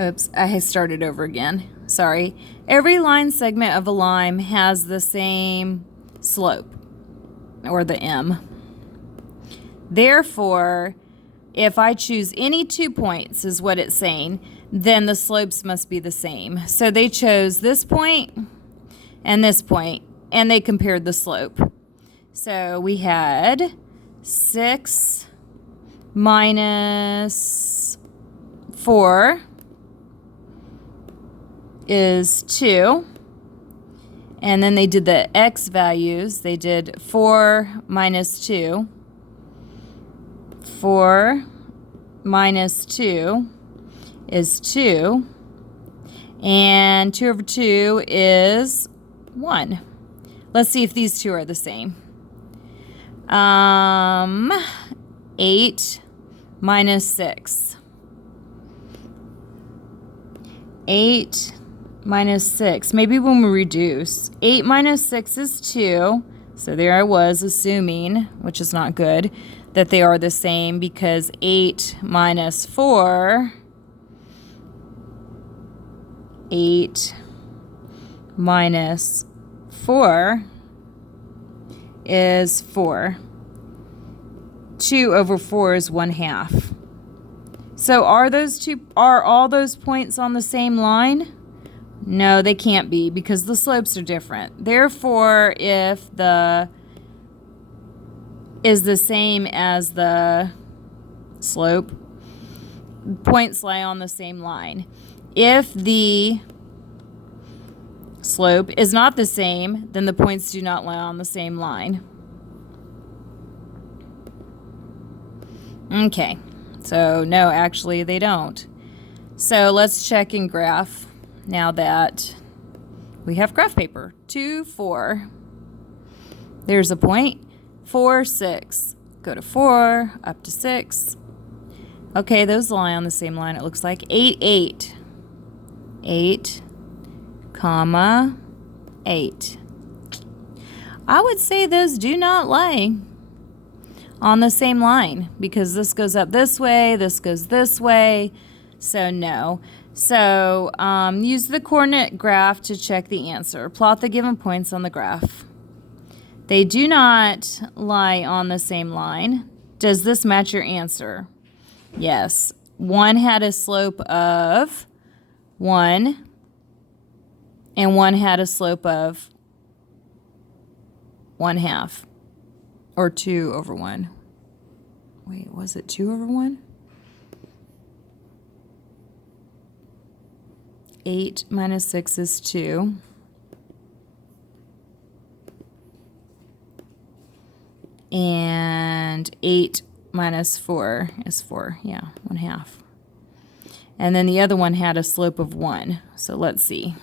Oops, I started over again. Sorry. Every line segment of a line has the same slope, or the M. Therefore, if I choose any 2 points, is what it's saying, then the slopes must be the same. So they chose this point, and they compared the slope. So we had 6 minus 4 is 2. And then they did the x values. They did 4 minus 2. 4 minus 2 is 2. And 2 over 2 is 1. Let's see if these two are the same. 8 minus 6. 8 minus 6. Maybe when we reduce. 8 minus 6 is 2. So there I was assuming, which is not good, that they are the same, because 8 minus 4, 8 minus 4 is 4. 2 over 4 is 1/2. So are all those points on the same line? No, they can't be, because the slopes are different. Therefore, if the is the same as the slope, points lie on the same line. If the slope is not the same, then the points do not lie on the same line. Okay, so no, actually they don't. So let's check in graph now that we have graph paper. 2, 4. There's a point. 4, 6. Go to 4, up to 6. Okay, those lie on the same line, it looks like. 8, 8. 8, comma, 8. I would say those do not lie on the same line, because this goes up this way, this goes this way, so no. So use the coordinate graph to check the answer. Plot the given points on the graph. They do not lie on the same line. Does this match your answer? Yes. One had a slope of 1, and one had a slope of 1/2, or 2 over 1. Wait, was it 2 over 1? 8 minus 6 is 2. And 8 minus 4 is 4. Yeah, 1/2. And then the other one had a slope of 1. So let's see.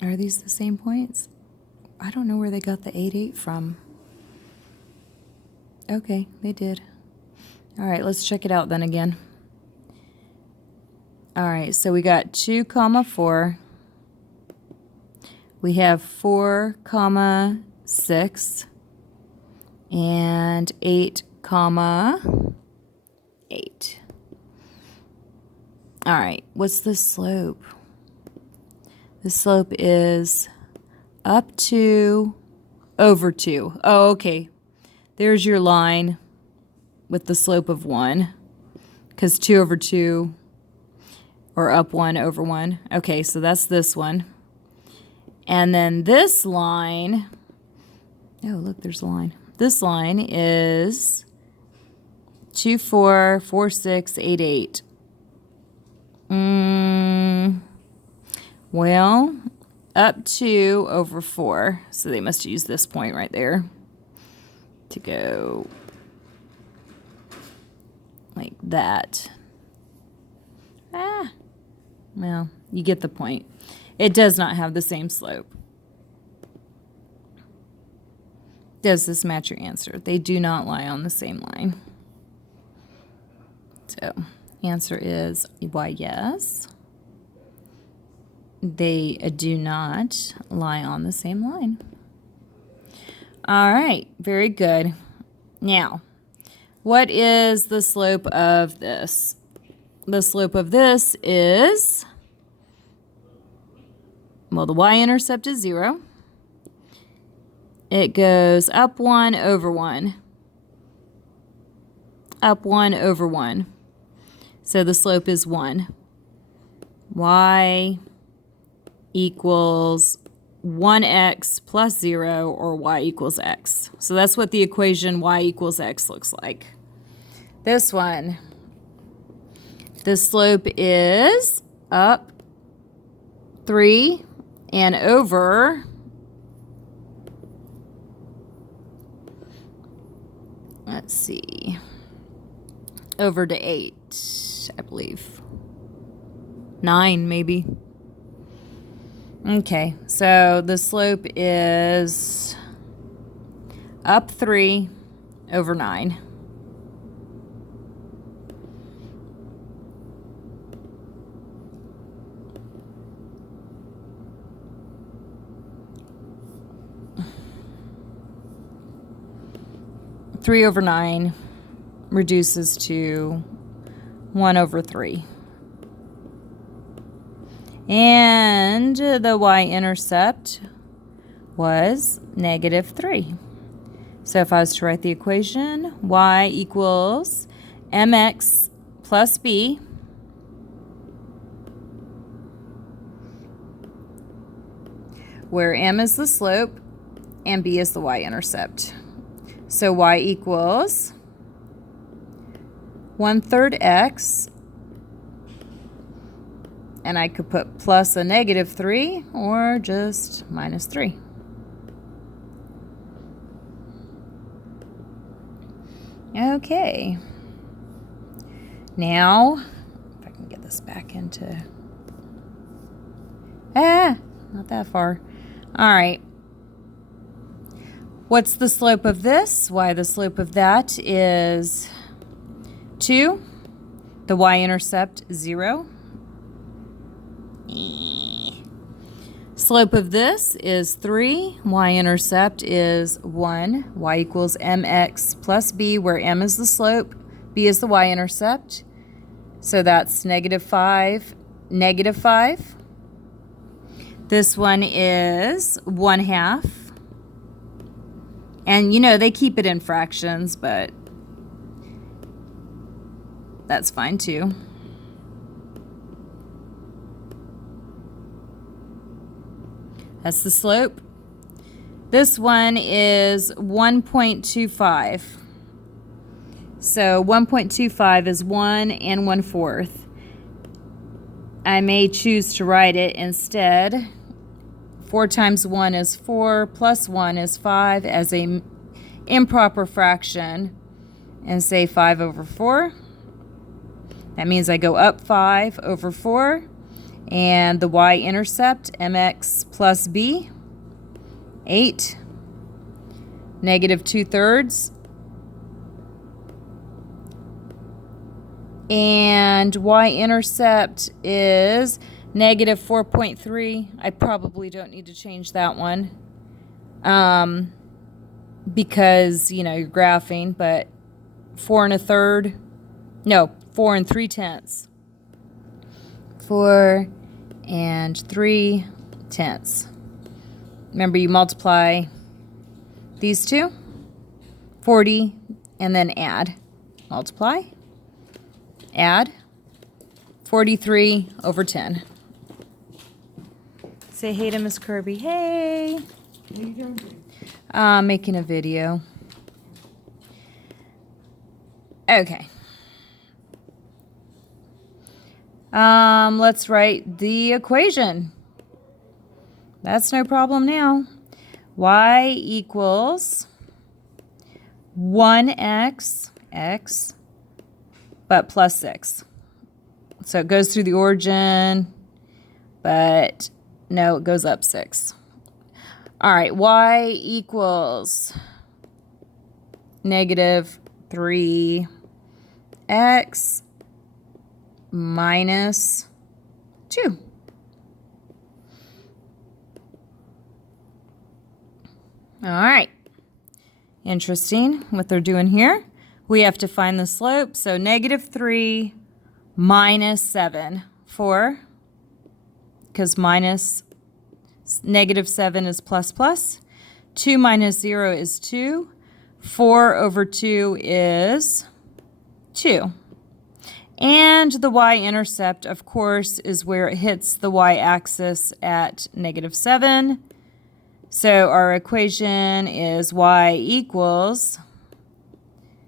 Are these the same points? I don't know where they got the 8, 8 from. Okay, they did. All right, let's check it out then again. All right, so we got 2, 4. We have 4, 6. And 8, 8. All right, what's the slope? The slope is up 2 over 2. Oh, okay. There's your line with the slope of 1, because 2 over 2, or up 1 over 1. Okay, so that's this one. And then this line, oh, look, there's a line. This line is 2, 4, 4, 6, 8, 8. Well, up 2 over 4. So they must use this point right there to go like that. Well, you get the point. It does not have the same slope. Does this match your answer? They do not lie on the same line. So, answer is why yes. They do not lie on the same line. All right, very good. Now, what is the slope of this? the slope of this is, well, the y-intercept is 0. It goes up 1 over 1. Up 1 over 1. So the slope is 1. Y equals 1x plus 0, or y equals x. So that's what the equation y equals x looks like. This one, the slope is up 3 and over, let's see, over to 8, I believe. 9 maybe. Okay, so the slope is up 3 over 9. Three over 9 reduces to 1 over 3. And the y-intercept was -3. So if I was to write the equation, y equals mx plus b where m is the slope and b is the y-intercept. So y equals 1/3 x, and I could put plus a -3 or just -3. Okay. Now, if I can get this back into, not that far. All right. What's the slope of this? Why, the slope of that is 2. The y-intercept, 0. Slope of this is 3. Y-intercept is 1. Y equals mx plus b, where m is the slope, b is the y-intercept. So that's -5, -5. This one is 1/2. And, you know, they keep it in fractions, but that's fine too. That's the slope. This one is 1.25. So 1.25 is 1 1/4. I may choose to write it instead. 4 times 1 is 4, plus 1 is 5 as an improper fraction, and say 5 over 4. That means I go up 5 over 4, and the y-intercept, mx plus b, 8, -2/3, and y-intercept is -4.3. I probably don't need to change that one because, you know, you're graphing, but 4 3/4. No, 4 3/10. 4 3/10. Remember, you multiply these two, 40, and then add. Multiply, add, 43 over 10. Say hey to Miss Kirby. Hey. What are you doing? Making a video. Okay. Let's write the equation. That's no problem now. Y equals 1x, x, but plus 6. So it goes through the origin, but no, it goes up 6. All right, y equals -3x minus 2. All right. Interesting what they're doing here. We have to find the slope. So -3 minus 7. 4, because negative 7 is plus plus. 2 minus 0 is 2. 4 over 2 is 2. And the y-intercept, of course, is where it hits the y-axis at negative 7. So our equation is y equals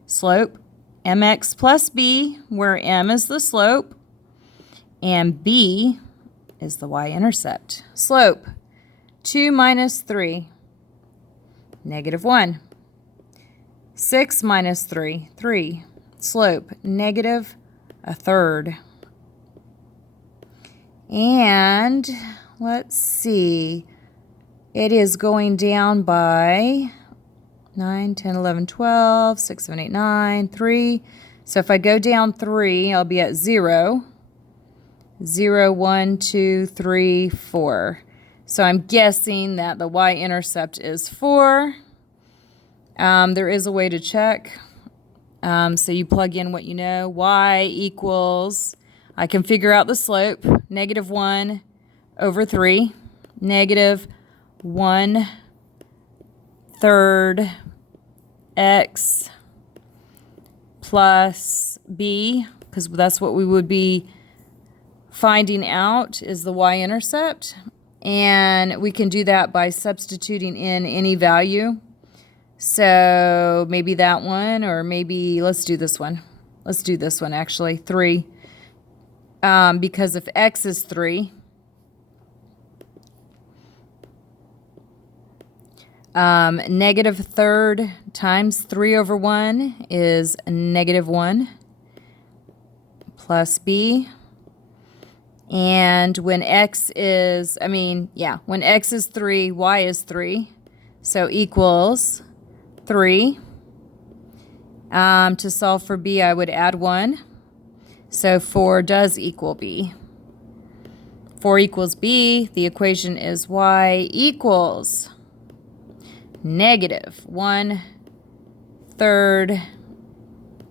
slope mx plus b, where m is the slope, and b is the y-intercept. Slope, 2 minus 3, negative 1. 6 minus 3, 3. Slope, negative a third. And let's see, it is going down by 9, 10, 11, 12, 6, 7, 8, 9, 3. So if I go down 3, I'll be at 0. 0, 1, 2, 3, 4. So I'm guessing that the y-intercept is 4. There is a way to check. So you plug in what you know. Y equals, I can figure out the slope, negative 1 over 3. Negative 1/3 x plus b, because that's what we would be finding out is the y-intercept. And we can do that by substituting in any value. So maybe that one, or maybe let's do this one. Let's do this one actually, 3. Because if x is 3, negative third times 3 over 1 is negative 1 plus b. And when x is, when x is 3, y is 3. So equals 3. To solve for b, I would add 1. So 4 does equal b. 4 equals b. The equation is y equals negative 1/3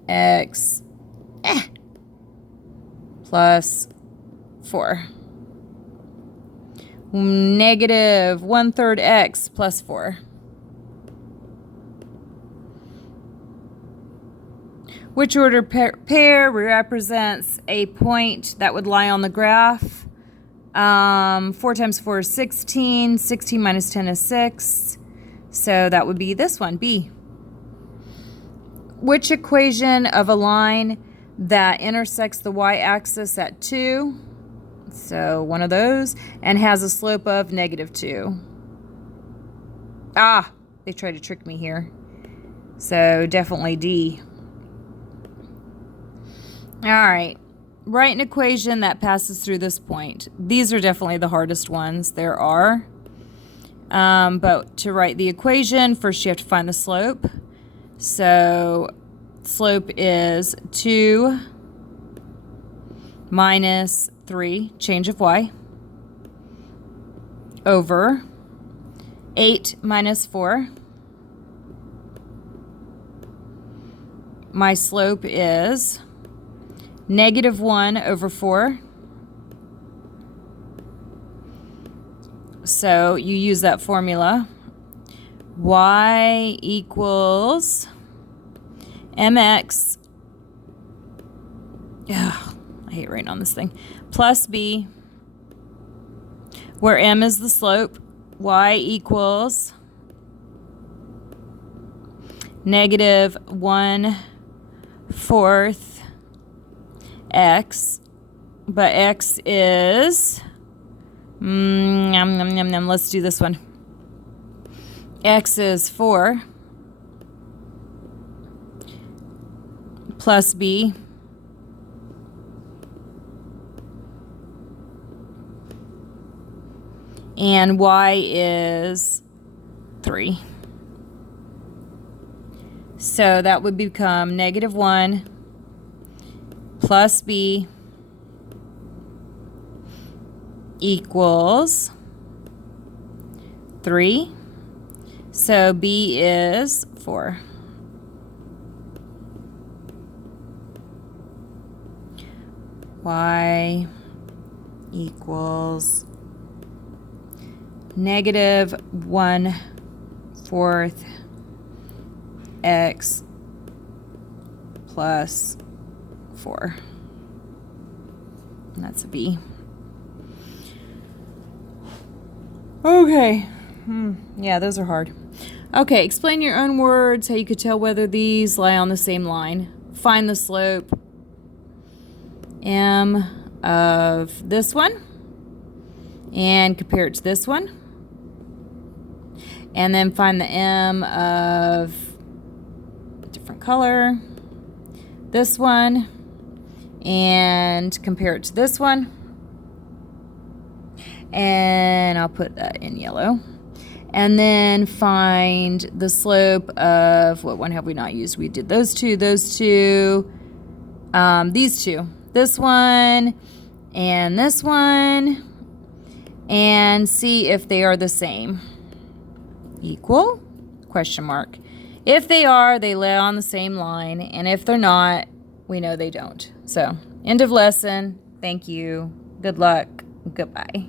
x plus 4. Negative 1/3 x plus 4. Which order pair represents a point that would lie on the graph? 4 times 4 is 16. 16 minus 10 is 6. So that would be this one, B. Which equation of a line that intersects the y-axis at 2? So one of those, and has a slope of negative 2. Ah, they tried to trick me here. So definitely D. All right, write an equation that passes through this point. These are definitely the hardest ones there are. But to write the equation, first you have to find the slope. So slope is 2 minus 3, change of y, over 8 minus 4. My slope is negative 1 over 4. So you use that formula. Y equals mx, ugh, I hate writing on this thing, plus b, where m is the slope. Y equals negative 1/4 x, but x is let's do this one. X is 4 plus b and y is 3. So that would become negative 1 plus b equals 3. So b is 4. y equals negative 1/4 x plus 4. And that's a B. Okay. Yeah, those are hard. Okay, explain your own words how you could tell whether these lie on the same line. Find the slope m of this one and compare it to this one. And then find the m of a different color, this one, and compare it to this one. And I'll put that in yellow. And then find the slope of, what one have we not used? We did those two, these two, this one, and see if they are the same. Equal? Question mark. If they are, they lay on the same line, and if they're not, we know they don't. So, end of lesson. Thank you. Good luck. Goodbye.